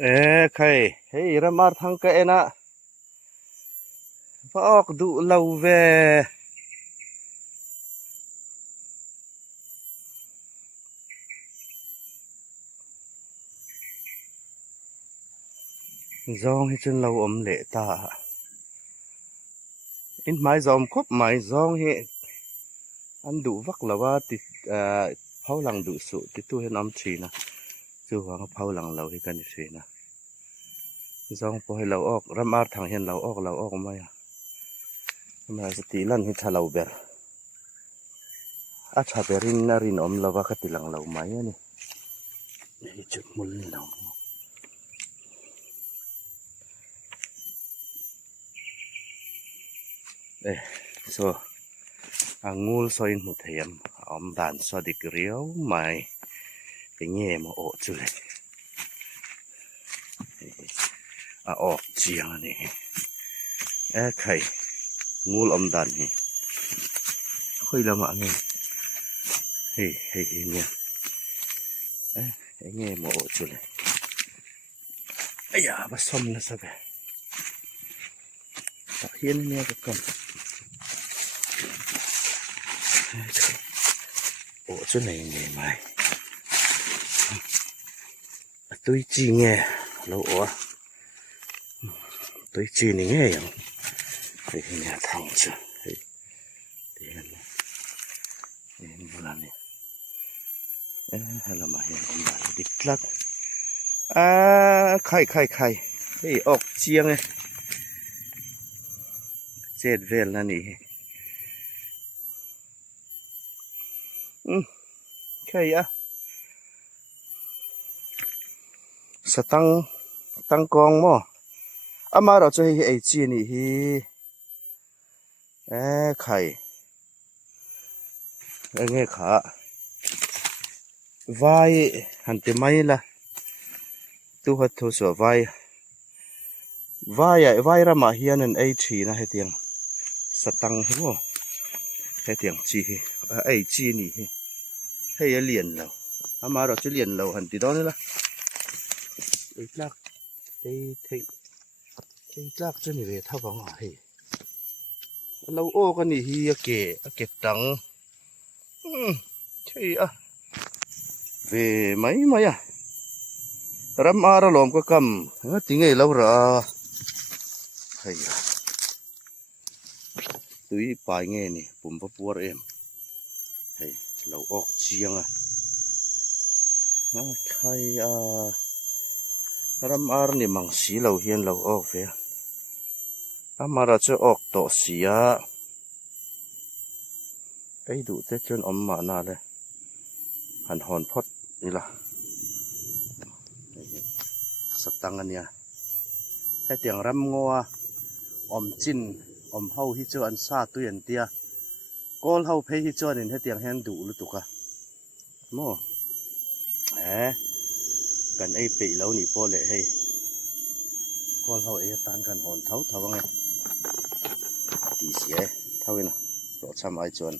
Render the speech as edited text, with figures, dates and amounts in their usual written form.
Kay, hey, ramar thang ka ena. Faak du law ve. Zong hi chun law le ta. In mai zom khop mai zong hi an du vak lawa ti phau lang du su ti tu hen am thi na. Chu wang phau lang law hi kan thi na. Zong po hi law ok ramar thang hen law ok mai. Ma sa ti lan hi thalaw ber. A tha berin na rin om lawa ka ti lang law mai ani. Hi chut mul ni law. So angul soin mu thayam om dan so dik riau mai nge mo o chu le a ok chiang ni khai ngul om dan hi khoi lama nge hey nya nge mo o chu le aya ba som na sa be ta hian ni ka kam o chu nei nge mai tôi chi nghe lâu ủa tôi chi này nghe vậy thì nhà thằng chứ thì là này hay là mà hiện ông bà đi lắc khai hey ốc chiêng ấy chết về là nè khai á sa tăng con mo ama ro cho hi chi ni hi khai nghe khá vai han te mai la tu hat thu so vai ra ma hian an ai thi na he tiang sa tăng hi mo he tiang chi hi ai chi ni hi hay liền lo ama ro cho liền lo han ti đó la lắc thấy lắc cho mình về thao vắng hỏi lâu ô cái này hi kể trắng thấy về mấy ram ara lom có cầm tiếng ấy lâu rồi hay túi bài nghe nè bùm bắp bùa em hay lâu ốc chiang khai ram ar ni mang si lo hian lo ok ve amara chu ok to sia ei du te chun om ma na le han hon phot ni la satang ania kai tiang ram ngoa om chin om hau hi chu an sa tu yan tia kol hau phe hi chuan in he tiang hen du lu tuka moกันไอ้ปีแล้วนี่พ่อเลยให้ก้อนเขาไอ้ตังกันหอนเท่าไงตีเสียเท่าไงนะรถช้ำไอ้จวน